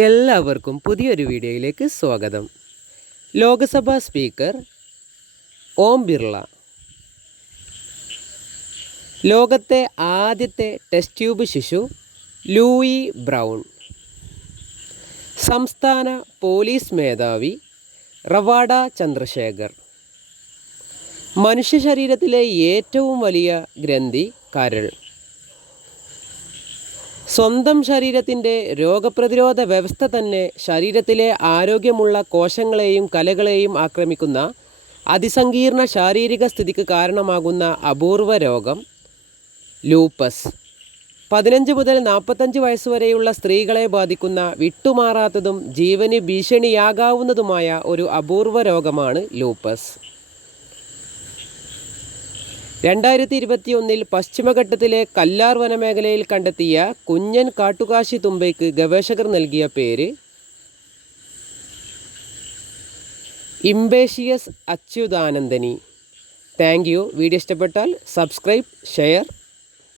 എല്ലാവർക്കും പുതിയൊരു വീഡിയോയിലേക്ക് സ്വാഗതം. ലോക്സഭാ സ്പീക്കർ ഓം ബിർള, ലോകത്തെ ആദ്യത്തെ ടെസ്റ്റ് ട്യൂബ് ശിശു ലൂയി ബ്രൗൺ, സംസ്ഥാന പോലീസ് മേധാവി റവാഡ ചന്ദ്രശേഖർ, മനുഷ്യ ശരീരത്തിലെ ഏറ്റവും വലിയ ഗ്രന്ഥി കരൾ, സ്വന്തം ശരീരത്തിൻ്റെ രോഗപ്രതിരോധ വ്യവസ്ഥ തന്നെ ശരീരത്തിലെ ആരോഗ്യമുള്ള കോശങ്ങളെയും കലകളെയും ആക്രമിക്കുന്ന അതിസങ്കീർണ ശാരീരിക സ്ഥിതിക്ക് കാരണമാകുന്ന അപൂർവ രോഗം ലൂപ്പസ്. 15 മുതൽ 45 വയസ്സുവരെയുള്ള സ്ത്രീകളെ ബാധിക്കുന്ന വിട്ടുമാറാത്തതും ജീവന് ഭീഷണിയാകാവുന്നതുമായ ഒരു അപൂർവ രോഗമാണ് ലൂപ്പസ്. 2021 പശ്ചിമഘട്ടത്തിലെ കല്ലാർ വനമേഖലയിൽ കണ്ടെത്തിയ കുഞ്ഞൻ കാട്ടുകാശി തുമ്പയ്ക്ക് ഗവേഷകർ നൽകിയ പേര് ഇംബേഷിയസ് അച്യുതാനന്ദനി. Thank you. വീഡിയോ ഇഷ്ടപ്പെട്ടാൽ സബ്സ്ക്രൈബ്, ഷെയർ